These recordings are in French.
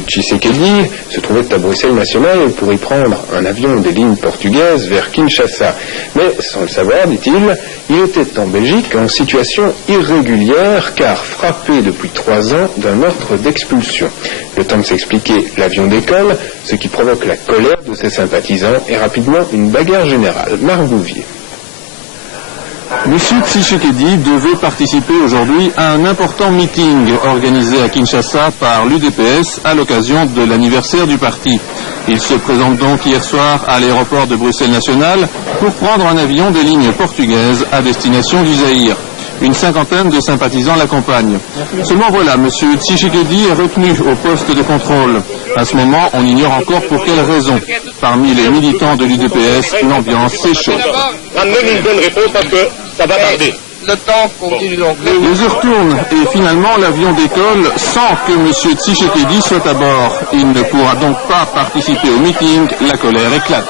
Tshisekedi se trouvait à Bruxelles National pour y prendre un avion des lignes portugaises vers Kinshasa. Mais sans le savoir, dit-il, il était en Belgique en situation irrégulière car frappé depuis 3 ans d'un ordre d'expulsion. Le temps de s'expliquer, l'avion décolle, ce qui provoque la colère de ses sympathisants et rapidement une bagarre générale. Marc Bouvier. Monsieur Tshisekedi devait participer aujourd'hui à un important meeting organisé à Kinshasa par l'UDPS à l'occasion de l'anniversaire du parti. Il se présente donc hier soir à l'aéroport de Bruxelles National pour prendre un avion des lignes portugaises à destination du Zaïre. Une cinquantaine de sympathisants l'accompagnent. Seulement voilà, monsieur Tshisekedi est retenu au poste de contrôle. À ce moment, on ignore encore pour quelle raison. Parmi les militants de l'UDPS, l'ambiance s'est chaude. Donne une bonne réponse parce que ça va tarder. Le temps continue donc. Les heures tournent et finalement l'avion décolle sans que M. Tshisekedi soit à bord. Il ne pourra donc pas participer au meeting. La colère éclate.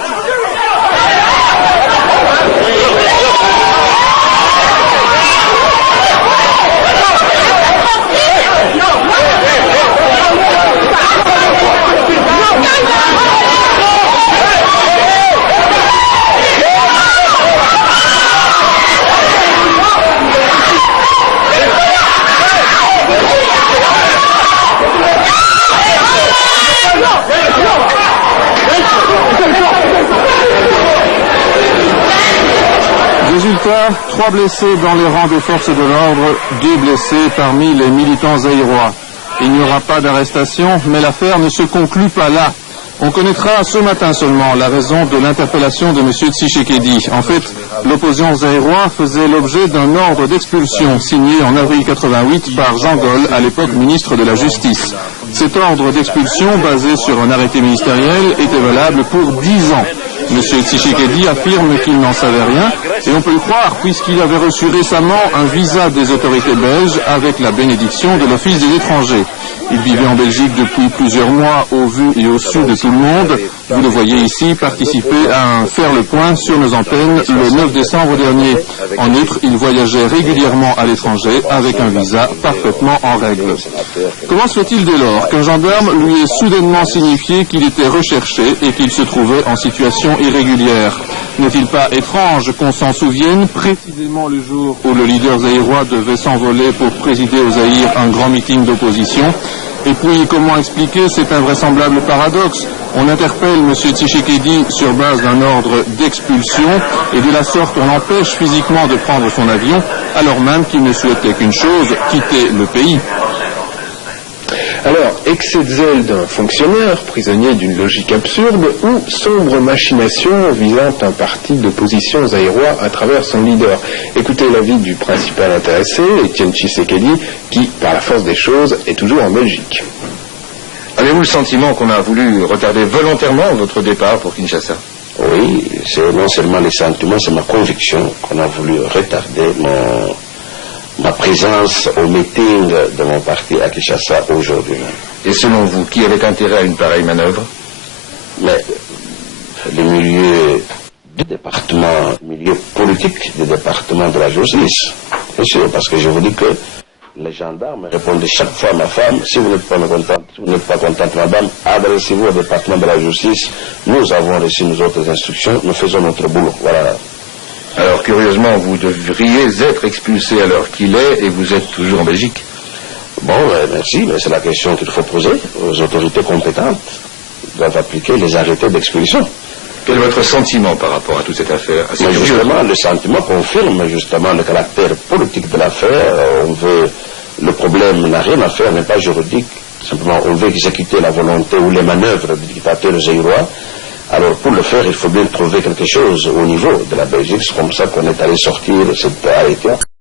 Résultat, 3 blessés dans les rangs des forces de l'ordre, 2 blessés parmi les militants zaïrois. Il n'y aura pas d'arrestation, mais l'affaire ne se conclut pas là. On connaîtra ce matin seulement la raison de l'interpellation de M. Tshisekedi. En fait, l'opposition zaïrois faisait l'objet d'un ordre d'expulsion signé en avril 88 par Jean Gol, à l'époque ministre de la Justice. Cet ordre d'expulsion, basé sur un arrêté ministériel, était valable pour 10 ans. M. Tshisekedi affirme qu'il n'en savait rien, et on peut le croire puisqu'il avait reçu récemment un visa des autorités belges avec la bénédiction de l'Office des étrangers. Il vivait en Belgique depuis plusieurs mois au vu et au su de tout le monde. Vous le voyez ici participer à un faire le point sur nos antennes le 9 décembre dernier. En outre, il voyageait régulièrement à l'étranger avec un visa parfaitement en règle. Comment se fait-il dès lors qu'un gendarme lui ait soudainement signifié qu'il était recherché et qu'il se trouvait en situation irrégulière? N'est-il pas étrange qu'on s'en souvienne précisément le jour où le leader zaïrois devait s'envoler pour présider au Zaïre un grand meeting d'opposition? Et puis, comment expliquer cet invraisemblable paradoxe? On interpelle M. Tshisekedi sur base d'un ordre d'expulsion et de la sorte on l'empêche physiquement de prendre son avion alors même qu'il ne souhaitait qu'une chose, quitter le pays. Alors, excès de zèle d'un fonctionnaire, prisonnier d'une logique absurde, ou sombre machination visant un parti d'opposition zaïrois à travers son leader. Écoutez l'avis du principal intéressé, Étienne Tshisekedi, qui, par la force des choses, est toujours en Belgique. Avez-vous le sentiment qu'on a voulu retarder volontairement votre départ pour Kinshasa? Oui, c'est non seulement les sentiments, c'est ma conviction qu'on a voulu retarder ma présence au meeting de mon parti à Kinshasa aujourd'hui. Et selon vous, qui avait intérêt à une pareille manœuvre? Mais le milieu du département, milieu politique du département de la justice, bien sûr, parce que je vous dis que les gendarmes répondent chaque fois à ma femme, si vous n'êtes pas contente, vous n'êtes pas contente, madame, adressez-vous au département de la justice, nous avons reçu nos autres instructions, nous faisons notre boulot, voilà. Alors, curieusement, vous devriez être expulsé à l'heure qu'il est et vous êtes toujours en Belgique. Bon, merci, mais c'est la question qu'il faut poser aux autorités compétentes. Ils doivent appliquer les arrêtés d'expulsion. Quel est votre sentiment par rapport à toute cette affaire? Justement, le sentiment confirme justement le caractère politique de l'affaire. Le problème n'a rien à faire, n'est pas juridique. Simplement, on veut exécuter la volonté ou les manœuvres du dictateur zaïrois. Alors, pour le faire, il faut bien trouver quelque chose au niveau de la Belgique. C'est comme ça qu'on est allé sortir cet arrêté.